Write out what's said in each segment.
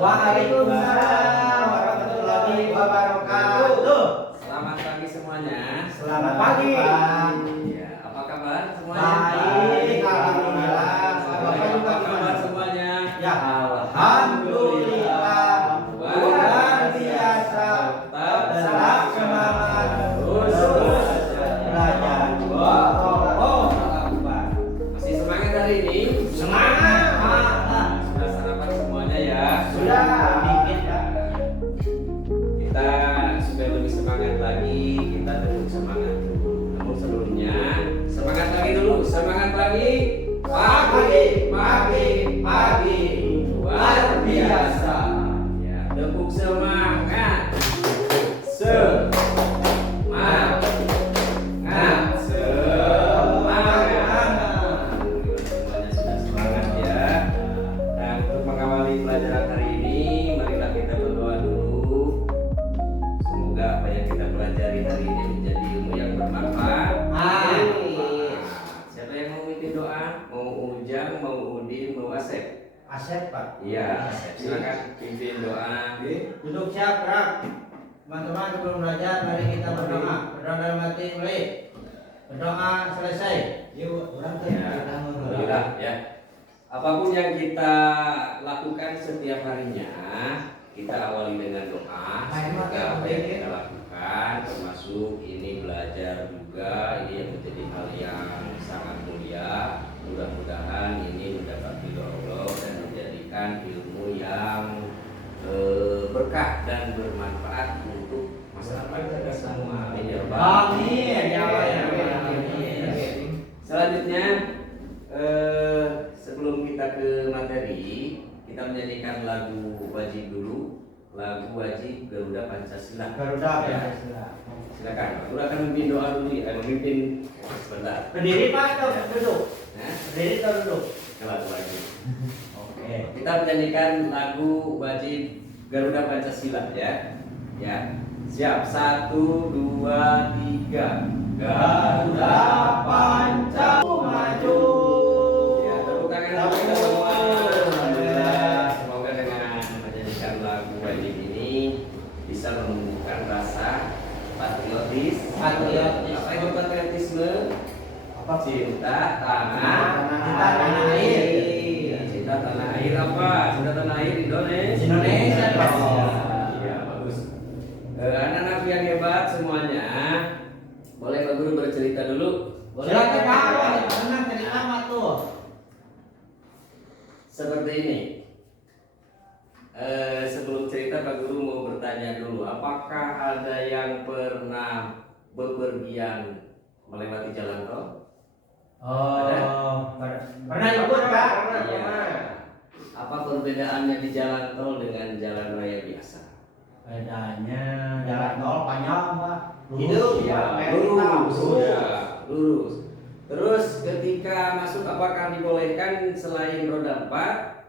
Waalaikumsalam warahmatullahi wabarakatuh. Selamat pagi semuanya. Selamat pagi. Ya, apa kabar semuanya? Baik, alhamdulillah. Apa kabar semuanya? Ya, alhamdulillah. Luar biasa. Tetap semangat. Terus belajar. Masih semangat hari ini? Semangat. Sudah sarapan semuanya ya? Sudah. Dikit ya. Kita supaya lebih semangat lagi, kita terus semangat dulu. Namun sebelumnya, semangat pagi dulu. Semangat pagi. Pagi. Luar biasa. Ya, tepuk semangat. Semangat. Semuanya sudah semangat ya. Dan untuk mengawali pelajaran hari ini, marilah kita berdoa dulu. Semoga apa yang kita pelajari hari ini menjadi ilmu yang bermanfaat. Amin. Siapa yang mau mimpin doa? Mau Ujang, mau Udin, mau Asep? Asep, Pak. Iya, Asep. Silakan pimpin doa. Duduk siap, gerak. Teman-teman sebelum belajar, mari kita berdoa. Berdoa dalam hati mulai. Berdoa selesai. Yuk, orang Alhamdulillah ya. Apapun yang kita lakukan setiap harinya, kita awali dengan doa. Semoga apa yang kita lakukan, termasuk ini belajar juga, ini yang menjadi hal yang sangat mulia. Mudah-mudahan ini mendapat ridho Allah dan menjadikan ilmu yang berkah dan bermanfaat untuk masyarakat kita semua. Amin ya Rabbal Amin. Ya Allah, ya Allah. Alamin. Selanjutnya, sebelum kita ke materi, kita menyanyikan lagu wajib dulu. Lagu wajib Garuda Pancasila. Garuda Pancasila. Silakan. Aku akan memimpin doa dulu ya. Memimpin sebentar. Berdiri, Pak, atau duduk? Nah, Berdiri atau duduk? lagu wajib. Oke. Kita menyanyikan lagu wajib Garuda Pancasila ya. Ya. Siap. 1, 2, 3. Garuda Pancasila maju. Ya, tepuk tangan untuk kita semua. Alhamdulillah. Semoga dengan menyanyikan lagu wajib ini bisa menumbuhkan rasa patriotis. Patriotis. Apa itu patriotisme? Apa? Cinta tanah Cinta tanah air. Cinta tanah air apa? Cinta tanah air Indonesia. Indonesia dong. Iya, bagus. Anak-anak yang hebat semuanya, boleh Pak Guru bercerita dulu? Silakan, Pak. Tenang, cerita apa tuh? Seperti ini. Sebelum cerita Pak Guru mau bertanya dulu, apakah ada yang pernah bepergian melewati jalan tol? Oh, pernah ikut, Pak? Iya. Apa perbedaannya di jalan tol dengan jalan raya biasa? Bedanya jalan tol panjang, Pak. Hidup ya, lurus. Terus ketika masuk apakah dibolehkan selain roda 4?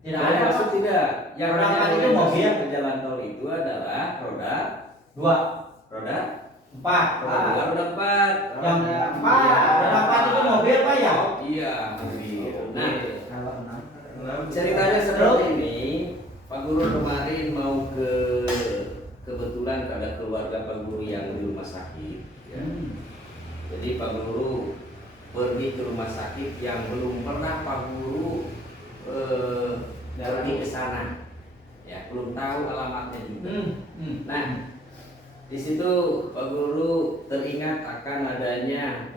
Tidak Boleh ada, masuk Pak. tidak? Yang Roda hanya 4 itu boleh mobil. masuk ke jalan tol itu adalah roda 2, 4. roda 4. Yang 4. Roda 4 itu mobil, Pak ya? Iya, mobil. Nah, Kalau 6. ceritanya seperti ini. Pak Guru kemarin mau kebetulan ada keluarga Pak Guru yang di rumah sakit ya. Jadi Pak Guru pergi ke rumah sakit yang belum pernah Pak Guru pergi ke sana. Ya, belum tahu alamatnya juga. Nah, di situ Pak Guru teringat akan adanya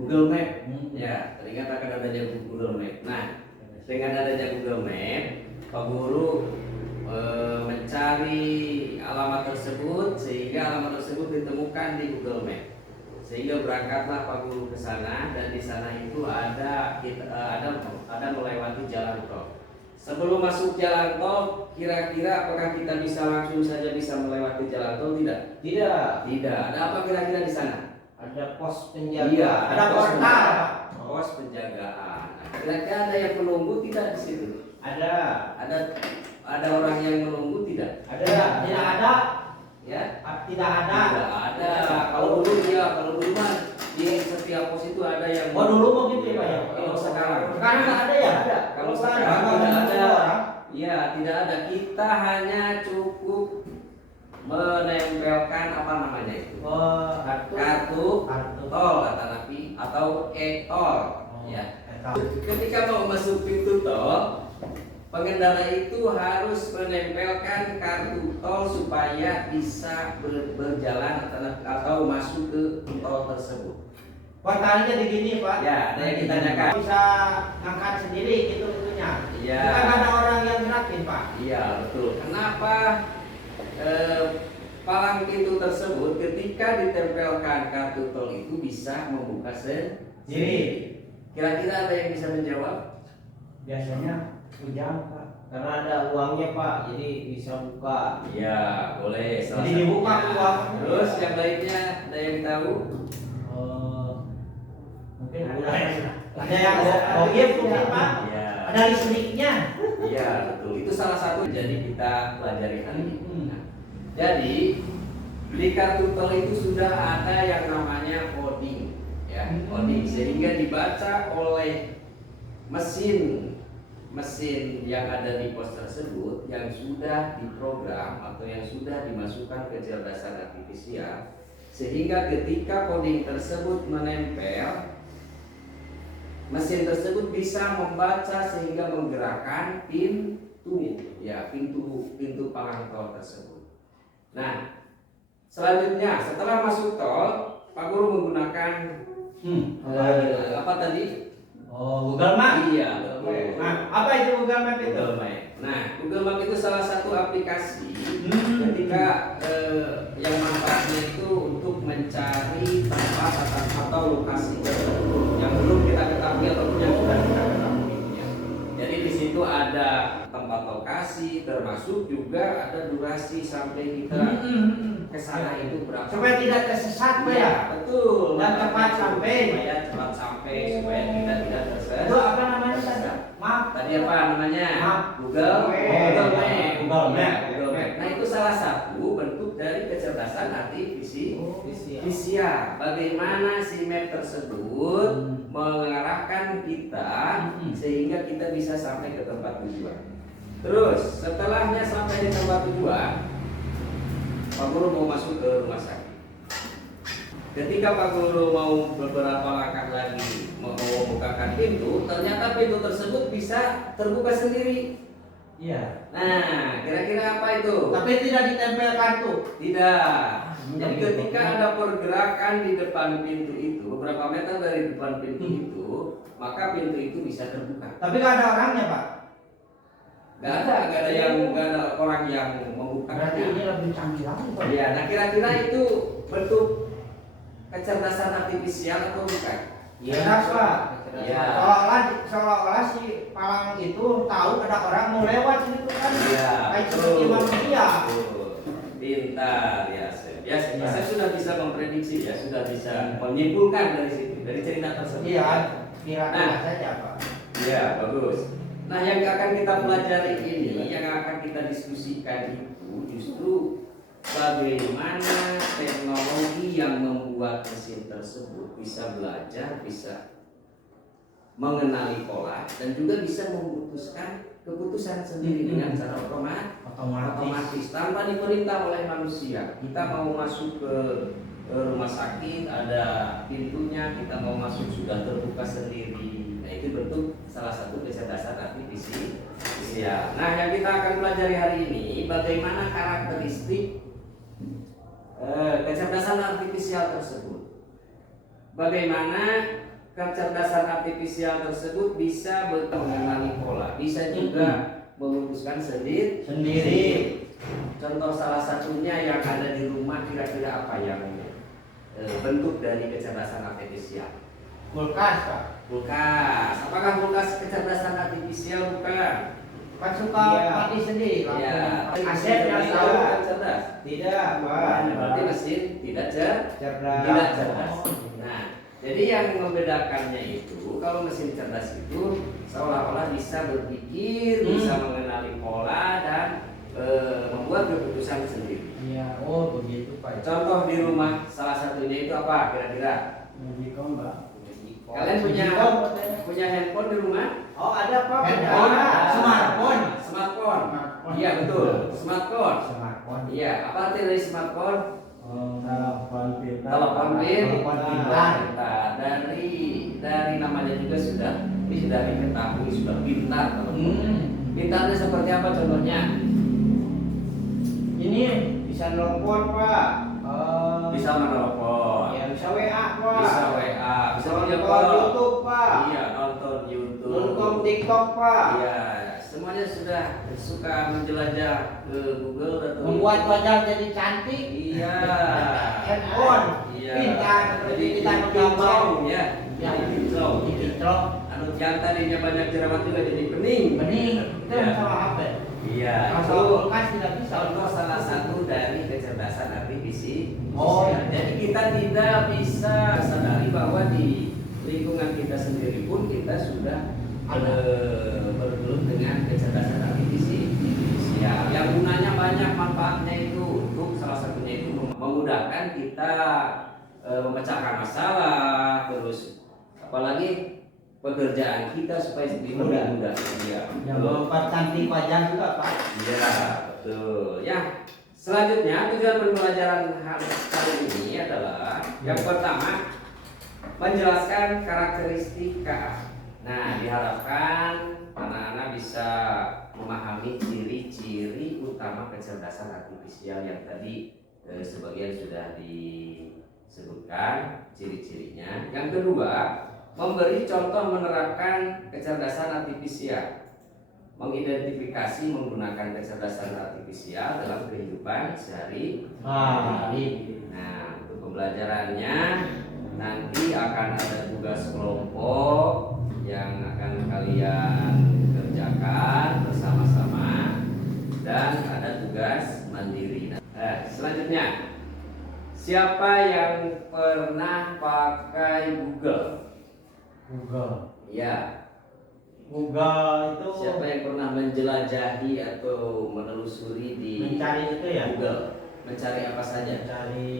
Google Map. Ya, teringat akan adanya Google Map. Nah, dengan adanya Google Map, Pak Guru mencari alamat tersebut sehingga alamat tersebut ditemukan di Google Map. Sehingga berangkatlah Pak Guru ke sana dan di sana itu ada melewati jalan tol. Sebelum masuk jalan tol, kira-kira apakah kita bisa langsung saja bisa melewati jalan tol? Tidak. Tidak. Ada apa kira-kira di sana? Ada pos penjaga. Iya, Ada portal. Pos penjagaan. Kira-kira ada yang menunggu tidak di situ? Ada orang yang menunggu tidak? Tidak ada. Ya? Tidak ada. Tidak ada. Kalau dulu mah di setiap pos itu ada yang. Oh, dulu mau gitu ya, Pak ya? Kalau sekarang Sekarang nggak ada ya? Kalau sekarang tidak ada. Iya, tidak ada kita hanya cukup menempelkan apa namanya itu? Oh, Kartu kartu. tol kata Nabi atau e-tol ya. Ketika mau masuk pintu tol, pengendara itu harus menempelkan kartu tol supaya bisa berjalan atau masuk ke tol tersebut. Portalnya jadi gini Pak. Ya, ada yang ditanyakan. Bisa ngangkat sendiri itunya. Iya. Bukan ada orang yang gerakin Pak. Iya betul. Kenapa palang pintu tersebut ketika ditempelkan kartu tol itu bisa membuka sendiri? Kira-kira ada yang bisa menjawab? Biasanya ujang Pak. Karena ada uangnya Pak, jadi bisa buka. Iya, boleh. Salah Jadi dibuka satunya. uang. Terus yang lainnya ada yang tahu? Mungkin ada yang goib mungkin Pak. Iya. Ada listriknya. Iya, betul. Itu salah satu jadi kita pelajari hari ini. Nah, jadi di kartu tol itu sudah ada yang namanya coding, ya, coding sehingga dibaca oleh mesin yang ada di pos tersebut yang sudah diprogram atau yang sudah dimasukkan ke kecerdasan artifisial, sehingga ketika coding tersebut menempel, mesin tersebut bisa membaca sehingga menggerakkan pintu palang tol tersebut. Nah, selanjutnya setelah masuk tol, Pak Guru menggunakan apa tadi? Google Map. Iya, Nah, apa itu Google Map itu? Google Map. Nah, Google Map itu salah satu aplikasi ketika yang manfaatnya itu untuk mencari tempat atau lokasi yang belum kita ketahui ataupun yang sudah kita ketahui. Ya. Jadi di situ ada tempat lokasi, termasuk juga ada durasi sampai kita ke sana itu berapa. Supaya tidak tersesat Pak ya. Iya, betul. Dan cepat sampai. Supaya cepat sampai, supaya kita tidak tersesat. Itu apa namanya tadi? Map. Tadi apa namanya? Map. Google Map. Google Map. Google Map. Ya, Google Map. Nah, itu salah satu bentuk dari kecerdasan artifisial. Bagaimana si map tersebut mengarahkan kita sehingga kita bisa sampai ke tempat tujuan. Terus, setelahnya sampai di tempat tujuan, Pak Guru mau masuk ke rumah sakit. Ketika Pak Guru mau beberapa langkah lagi mau membukakan pintu, ternyata pintu tersebut bisa terbuka sendiri. Iya. Nah, kira-kira apa itu? Tapi tidak ditempel kartu. Tidak. Jadi ketika ada pergerakan di depan pintu itu, beberapa meter dari depan pintu itu, maka pintu itu bisa terbuka. Tapi nggak ada orangnya Pak. Gak ada orang yang membuka. Berarti ini lebih canggih lagi Pak. Iya, nah kira-kira itu bentuk kecerdasan artifisial atau bukan? Jelas Pak. Iya. Seolah-olah si palang itu tahu ada orang mau lewat situ kan. Iya. Kayak seperti manusia. Pintar ya. Saya sudah bisa memprediksi ya, sudah bisa menyimpulkan dari situ, dari cerita tersebut. Iya, kira-kira saja Pak. Iya, bagus. Nah, yang akan kita pelajari ini, yang akan kita diskusikan itu justru bagaimana teknologi yang membuat mesin tersebut bisa belajar, bisa mengenali pola, dan juga bisa memutuskan keputusan sendiri dengan cara otomatis tanpa diperintah oleh manusia. Kita mau masuk ke rumah sakit, ada pintunya, kita mau masuk sudah terbuka sendiri. Nah, itu bentuk salah satu kecerdasan artifisial. Nah, yang kita akan pelajari hari ini bagaimana karakteristik kecerdasan artifisial tersebut. Bagaimana kecerdasan artifisial tersebut bisa mengenali pola, bisa juga memutuskan sendiri. Contoh salah satunya yang ada di rumah, kira-kira apa yang bentuk dari kecerdasan artifisial? Kulkas Pak. Kulkas. Apakah kulkas kecerdasan artifisial? Bukan. Kan suka mati sendiri. Iya. Asep yang tahu cerdas. Tidak Pak. Berarti mesin tidak cerdas. Nah, jadi yang membedakannya itu kalau mesin cerdas itu seolah-olah bisa berpikir, bisa mengenali pola dan membuat keputusan sendiri. Iya, begitu Pak. Contoh di rumah salah satunya itu apa kira-kira? Magicom Pak. Kalian punya handphone di rumah? Oh ada Pak. Handphone. Smartphone. Iya, Iya betul, smartphone. Smartphone. Iya, apa arti dari smartphone? Telepon pintar. Telepon Telepon pintar. pintar. Dari namanya juga sudah ini sudah diketahui sudah pintar. Pintarnya seperti apa contohnya? Ini bisa nelpon Pak. Bisa menelpon, Ya bisa WA Pak. bisa WA, bisa video Nonton call. YouTube Pak. Iya, nonton YouTube. Nonton TikTok Pak. Iya, semuanya sudah suka menjelajah ke Google atau Membuat wajah jadi cantik. Iya. Handphone. Iya. Pintar. Jadi Kita kita menggambar. ya. Ya. Jadi kinclong. Kinclong. Anu yang tadinya banyak jerawat juga jadi bening. Bening. Itu Ya. masalah HP. Iya. Masalah Itu kulkas tidak bisa. contoh salah satu dari kecerdasan artifisial. Oh, Ya. Jadi kita tidak bisa sadari bahwa di lingkungan kita sendiri pun kita sudah bergelut dengan kecerdasan artifisial yang gunanya banyak, manfaatnya itu untuk salah satunya itu memudahkan kita memecahkan masalah, terus apalagi pekerjaan kita supaya lebih mudah. Ya, Yang membuat cantik wajah juga Pak. iya betul. Ya, selanjutnya tujuan pembelajaran kali ini adalah yang pertama menjelaskan karakteristika. Nah, diharapkan anak-anak bisa memahami ciri-ciri utama kecerdasan artifisial yang tadi sebagian sudah disebutkan ciri-cirinya. Yang kedua, memberi contoh menerapkan kecerdasan artifisial, mengidentifikasi menggunakan kecerdasan artifisial dalam kehidupan sehari-hari. Nah, untuk pembelajarannya nanti akan ada tugas kelompok yang akan kalian kerjakan bersama-sama dan ada tugas mandiri. Selanjutnya, siapa yang pernah pakai Google? Google. Ya, Google itu siapa yang pernah menjelajahi atau menelusuri di mencari itu ya? Google? Mencari apa saja? Mencari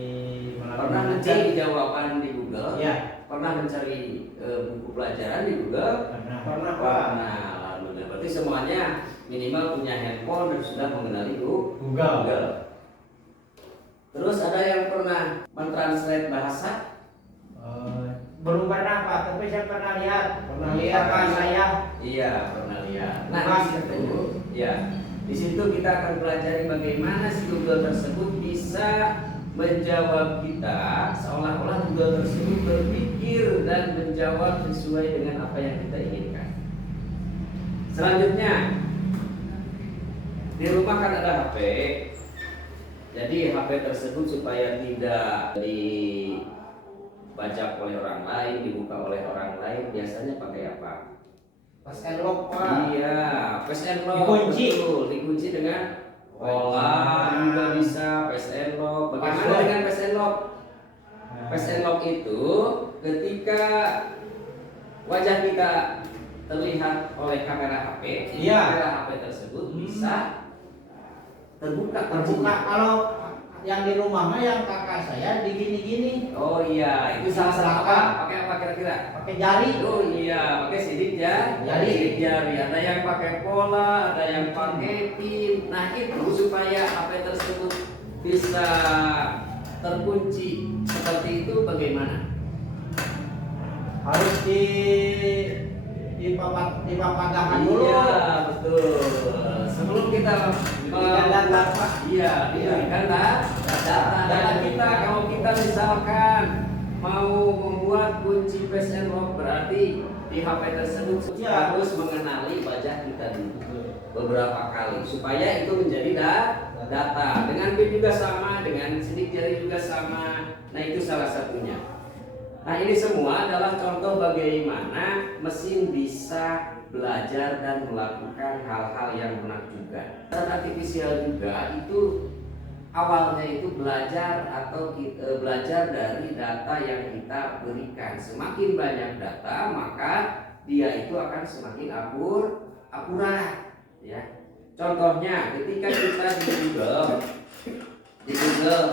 Pernah mencari jawaban di Google? Ya. Pernah mencari buku pelajaran di Google? Pernah. Nah, lalu berarti semuanya minimal punya handphone dan sudah mengenali Google. Terus ada yang pernah mentranslate bahasa? Belum pernah Pak, tapi saya pernah lihat. Pernah lihat, Pak saya. Iya, pernah lihat. Nah, Bukan. di situ, ya, di situ kita akan pelajari bagaimana si Google tersebut bisa menjawab kita seolah-olah Google tersebut berpikir dan menjawab sesuai dengan apa yang kita inginkan. Selanjutnya, di rumah kan ada HP. Jadi HP tersebut supaya tidak dibaca oleh orang lain, dibuka oleh orang lain, biasanya pakai apa? Pas lock Pak. Iya, pass and lock. Dikunci. Betul, dikunci dengan pola juga bisa pass and lock. Bagaimana Password. dengan pass and lock? Pass and lock itu ketika wajah kita terlihat oleh kamera HP, Iya. kamera HP tersebut bisa terbuka. Terbuka. Kalau yang di rumah mah yang kakak saya digini-gini Oh iya, itu salah satu apa? Pakai apa kira-kira? pakai jari. Oh iya, pakai sidik ya. Jari. Sidik jari. Ada yang pakai pola, ada yang pakai pin. Nah itu supaya HP tersebut bisa terkunci seperti itu bagaimana? Harus dipapagahan dulu. Iya betul. Sebelum kita Diberikan data, Pak. Iya, diberikan data kita. Kalau kita misalkan mau membuat kunci pass and lock, berarti di HP tersebut Ya. harus mengenali wajah kita dulu beberapa kali supaya itu menjadi data. Dengan pin juga sama, dengan sidik jari juga sama. Nah itu salah satunya. Nah ini semua adalah contoh bagaimana mesin bisa belajar dan melakukan hal-hal yang menakjubkan. Dan artifisial juga itu awalnya itu belajar atau belajar dari data yang kita berikan. Semakin banyak data maka dia itu akan semakin akurat. Ya. Contohnya ketika kita di Google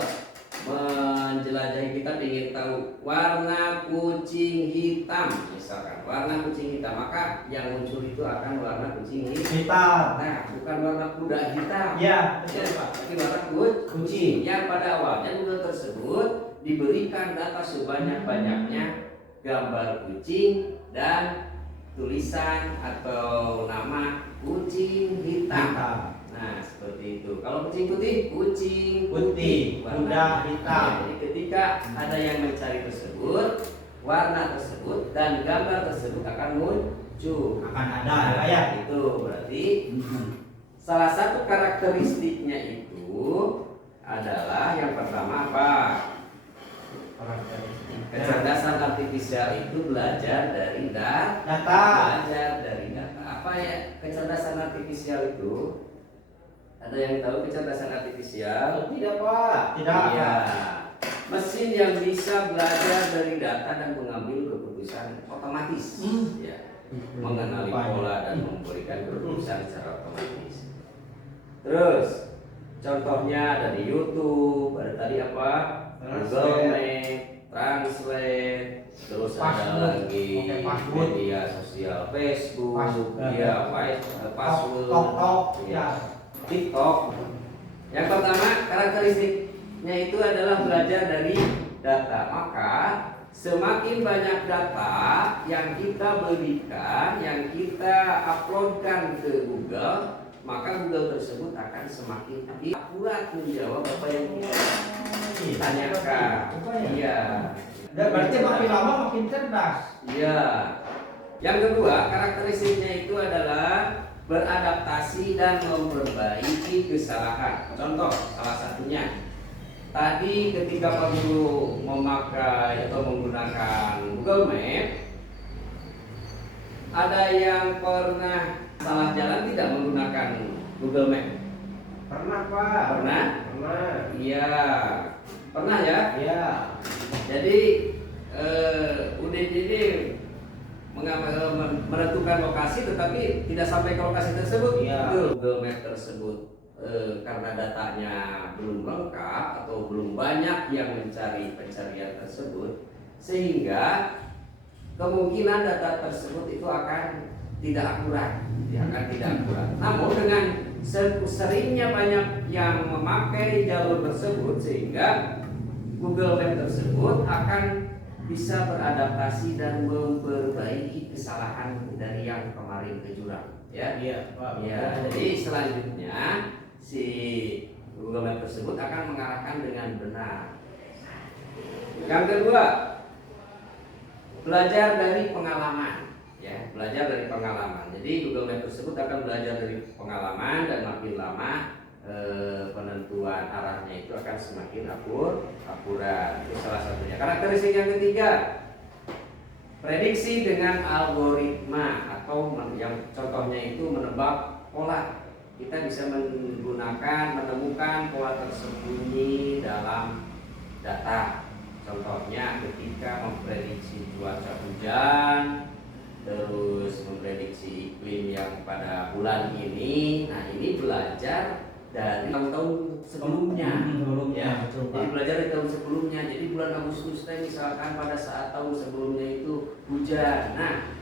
menjelajahi, kita ingin tahu warna kucing hitam, misalkan warna kucing hitam, maka yang muncul itu akan warna kucing hitam. Hitam. Nah, bukan warna kuda hitam. Ya, Ya, betul Pak. tapi warna kucing. Yang pada awalnya Google tersebut diberikan data sebanyak-banyaknya gambar kucing dan tulisan atau nama kucing hitam. Hitam. Nah, seperti itu. Kalau kucing putih, kucing Putih, warna kuda hitam. Jadi ketika ada yang mencari tersebut, warna tersebut dan gambar tersebut akan muncul. Akan ada ya. Itu berarti salah satu karakteristiknya itu adalah yang pertama apa? Kecerdasan artifisial itu belajar dari data. Belajar dari data. Apa ya kecerdasan artifisial itu? Ada yang tahu kecerdasan artifisial? Tidak Pak. Tidak. Iya. Mesin yang bisa belajar dari data dan mengambil keputusan otomatis. Ya. Mengenali pola dan memberikan keputusan secara otomatis. Terus contohnya ada di YouTube, ada tadi apa? Google Map, Translate, terus ada lagi media sosial Facebook, ya, password, ya, TikTok. Yang pertama karakteristiknya itu adalah belajar dari data. Maka semakin banyak data yang kita berikan, yang kita uploadkan ke Google, maka Google tersebut akan semakin akurat menjawab apa yang kita tanyakan. Iya. Berarti makin lama makin cerdas. Iya. Yang kedua, karakteristiknya itu adalah beradaptasi dan memperbaiki kesalahan. Contoh salah satunya tadi ketika Pak Guru memakai atau menggunakan Google Map, ada yang pernah salah jalan tidak menggunakan Google Map? Pernah Pak. Pernah? Pernah. Iya. Pernah ya? Iya. Jadi Udin ini menentukan lokasi tetapi tidak sampai ke lokasi tersebut. Iya. Google Map tersebut karena datanya belum lengkap atau belum banyak yang mencari pencarian tersebut, sehingga kemungkinan data tersebut itu akan tidak akurat, akan tidak akurat. Namun dengan seringnya banyak yang memakai jalur tersebut, sehingga Google Map tersebut akan bisa beradaptasi dan memperbaiki kesalahan dari yang kemarin ke jurang. Ya, Iya Pak. ya. Jadi selanjutnya si Google Map tersebut akan mengarahkan dengan benar. Yang kedua, belajar dari pengalaman. Ya, belajar dari pengalaman. Jadi Google Map tersebut akan belajar dari pengalaman dan makin lama penentuan arahnya itu akan semakin akurat. Itu salah satunya. Karakteristik yang ketiga, prediksi dengan algoritma atau yang contohnya itu menebak pola. Kita bisa menemukan pola tersembunyi dalam data. Contohnya ketika memprediksi cuaca hujan, terus memprediksi iklim yang pada bulan ini. Nah, ini belajar dari tahun-tahun sebelumnya. Ya, jadi belajar dari tahun sebelumnya. Jadi bulan Agustus misalkan pada saat tahun sebelumnya itu hujan. Nah,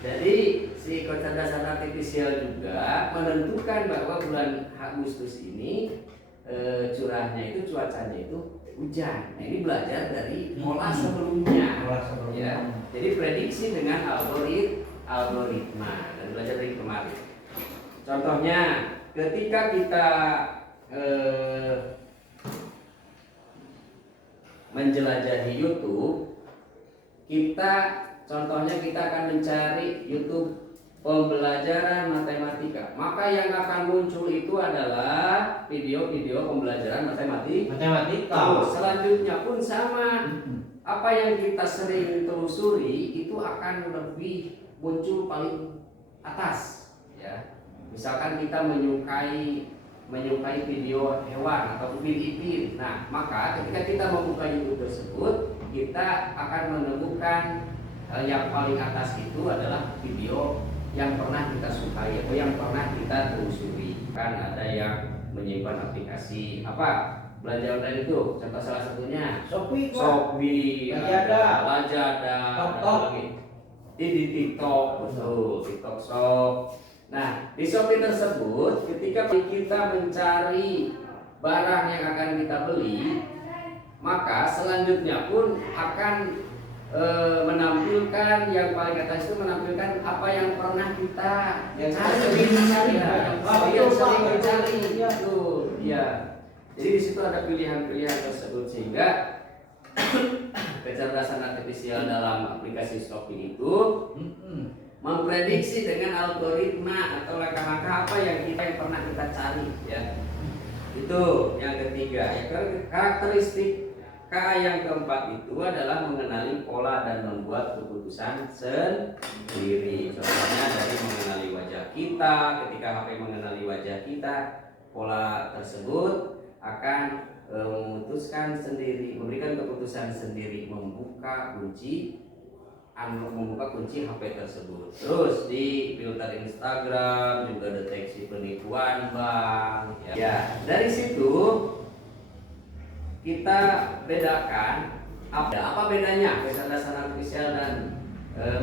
jadi si kecerdasan artifisial juga menentukan bahwa bulan Agustus ini curahnya itu cuacanya itu hujan. Nah, ini belajar dari pola sebelumnya. Ya. Jadi prediksi dengan algoritma dan belajar dari kemarin. Contohnya ketika kita menjelajahi YouTube, contohnya kita akan mencari YouTube pembelajaran matematika. Maka yang akan muncul itu adalah video-video pembelajaran matematika. Selanjutnya pun sama. Apa yang kita sering telusuri itu akan lebih muncul paling atas. Ya. Misalkan kita menyukai video hewan atau upin-ipin. Nah, maka ketika kita membuka YouTube tersebut, kita akan menemukan yang paling atas itu adalah video yang pernah kita sukai atau yang pernah kita telusuri. Kan ada yang menyimpan aplikasi belanja online itu? Contoh salah satunya Shopee, Pak. Shopee, Lazada. Lazada, TikTok. ada lagi. Di TikTok, betul, TikTok Shop. Nah, di Shopee tersebut ketika kita mencari barang yang akan kita beli, maka selanjutnya pun akan menampilkan yang paling atas itu menampilkan apa yang pernah kita sering mencari, yang sering mencari itu, ya. Jadi di situ ada pilihan-pilihan tersebut sehingga kecerdasan artifisial dalam aplikasi Shopee itu memprediksi dengan algoritma atau langkah-langkah apa yang pernah kita cari, ya. Itu yang ketiga. Karakteristik KA yang keempat itu adalah mengenali pola dan membuat keputusan sendiri. Contohnya dari mengenali wajah kita. Ketika HP mengenali wajah kita, pola tersebut akan memutuskan sendiri, memberikan keputusan sendiri, membuka kunci HP tersebut. Terus di filter Instagram juga deteksi penipuan bank. Ya, dari situ kita bedakan apa bedanya kecerdasan artifisial dan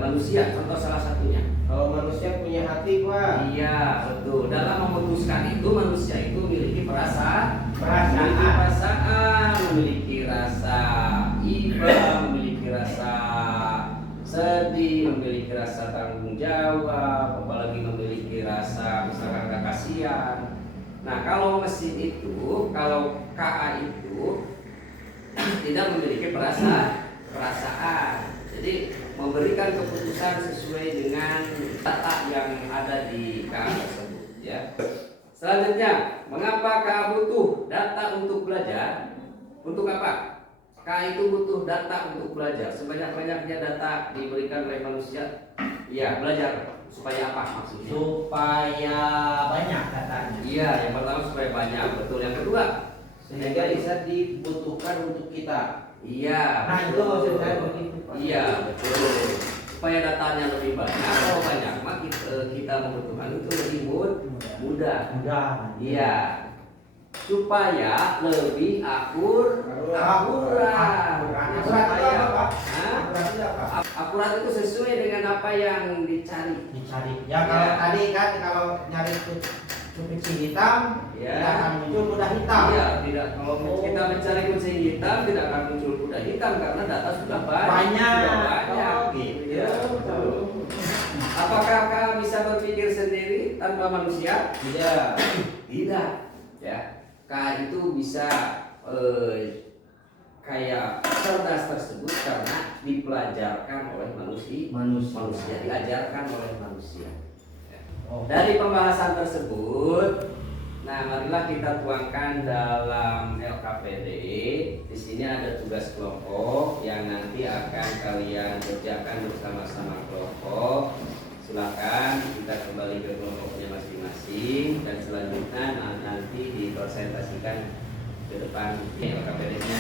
manusia. Contoh salah satunya. Kalau manusia punya hati, Pak. Iya, betul. Dalam memutuskan itu manusia itu memiliki perasaan, memiliki rasa iba, memiliki rasa sedih, memiliki rasa tanggung jawab, apalagi memiliki rasa misalkan kekasihan. Nah, kalau mesin itu, kalau KA itu tidak memiliki perasaan. Jadi memberikan keputusan sesuai dengan data yang ada di KA tersebut, ya. Selanjutnya, mengapa KA butuh data untuk belajar? Untuk apa? KA itu butuh data untuk belajar. Sebanyak-banyaknya data diberikan oleh manusia. Iya, belajar. Supaya apa maksudnya? Supaya banyak datanya. Iya, yang pertama supaya banyak, betul. Yang kedua, Sehingga bisa dibutuhkan untuk kita. iya. Nah, itu maksud saya begitu, Pak. Iya, betul. Supaya datanya lebih banyak, kalau banyak maka kita membutuhkan itu lebih mudah. Iya. Supaya lebih akurat. Akurat itu sesuai dengan apa yang dicari. Ya kalau tadi kan kalau nyari kucing hitam, Ya. tidak akan muncul kuda hitam. Iya, tidak. Kalau kita mencari kucing hitam tidak akan muncul kuda hitam karena data sudah banyak. Sudah banyak. Gitu. Ya. Apakah KA bisa berpikir sendiri tanpa manusia? Tidak. Ya. KA itu bisa kayak cerdas tersebut karena dipelajarkan oleh manusia diajarkan oleh manusia. Dari pembahasan tersebut, nah marilah kita tuangkan dalam LKPD. Di sini ada tugas kelompok yang nanti akan kalian kerjakan bersama-sama kelompok. Silakan kita kembali ke kelompoknya masing-masing dan selanjutnya nanti dipresentasikan ke depan LKPD-nya.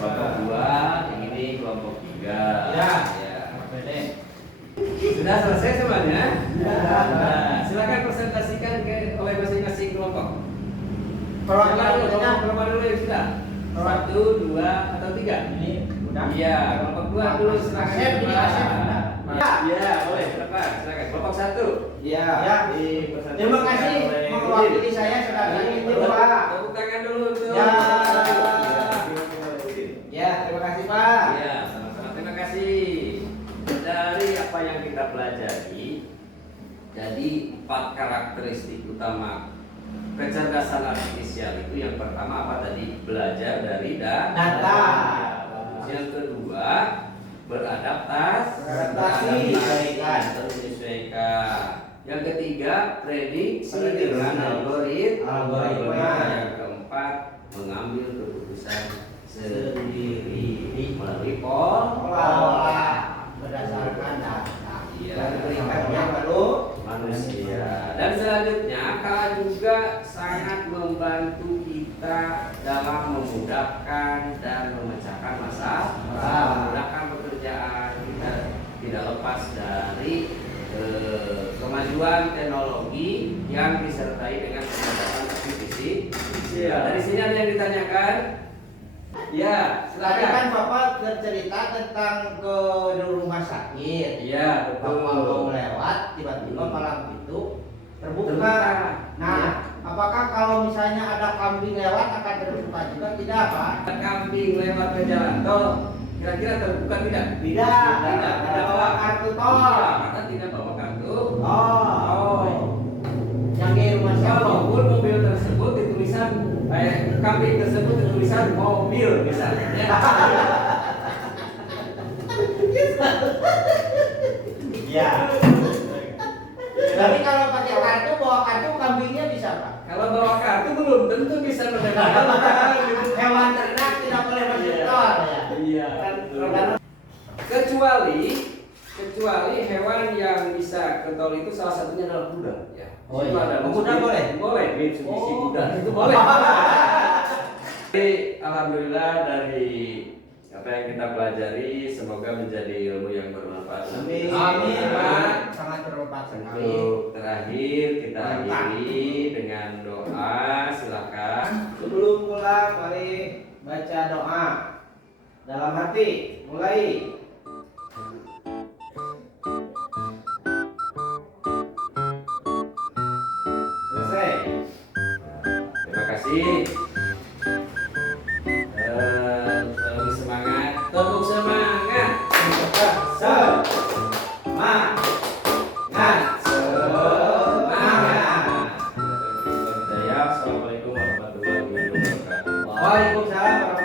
Kelompok 2, yang ini kelompok 3. Ya. Sudah selesai semuanya? Nah, silakan presentasikan oleh masing-masing kelompok. Kelompok dulu ya sudah. 1, 2, atau 3? Ini udah. Iya, kelompok 2 dulu silakan. Asep. Iya, boleh. Silakan. Kelompok 1. Ya. Dipresentasikan Terima kasih oleh mewakili saya sudah ini, Pak. Tepuk tangan dulu untuk Ya. Ya, terima kasih, Pak. Ya, sama-sama. Terima kasih. Dari apa yang kita pelajari, jadi 4 karakteristik utama kecerdasan artifisial itu yang pertama apa tadi? Belajar dari data. Yang kedua, beradaptasi, terus menyesuaikan. Yang ketiga, prediksi dengan algoritma. Yang keempat, mengambil keputusan sendiri melalui pola berdasarkan data. Iya. Dan berikannya lalu manusia. Dan selanjutnya KA juga sangat membantu kita dalam memudahkan dan memecahkan masalah, memudahkan pekerjaan kita, tidak lepas dari kemajuan teknologi yang disertai dengan kecerdasan artifisial. Iya, dari sini ada yang ditanyakan? Ya, Tadi kan silakan. Bapak bercerita tentang ke rumah sakit. Iya, Bapak mau betul. lewat, tiba-tiba Hmm. palang pintu terbuka. Terbuka. Nah, Iya. apakah kalau misalnya ada kambing lewat akan terbuka juga? Tidak, Pak. Ada kambing lewat ke jalan tol, kira-kira terbuka tidak? Tidak. Tidak. Ada bawa kartu tol. Iya, karena tidak bawa kartu. Oh. Yang di rumah siapa? Walaupun mobil tersebut ditulisan, kambing tersebut ditulisan mobil misalnya. Iya. Tapi kalau pakai kartu, bawa kartu kambingnya bisa, Pak. Kalau bawa kartu belum tentu bisa menerima. Hewan ternak tidak boleh masuk tol ya. Iya. Kecuali hewan yang bisa ke tol itu salah satunya adalah kuda. Ya. Oh, Itu iya. ada Kuda boleh? Boleh. Mitsubishi Oh. kuda itu boleh. Jadi alhamdulillah dari apa yang kita pelajari semoga menjadi ilmu yang bermanfaat. Amin. Amin. Pak. Sangat bermanfaat sekali. Untuk terakhir kita Mantap. akhiri dengan doa, silakan. Sebelum pulang, mari baca doa dalam hati. Mulai. Selesai. Terima kasih. Lebih semangat. Tepuk semangat. Semangat. Assalamualaikum warahmatullahi wabarakatuh. Waalaikumsalam warahmatullahi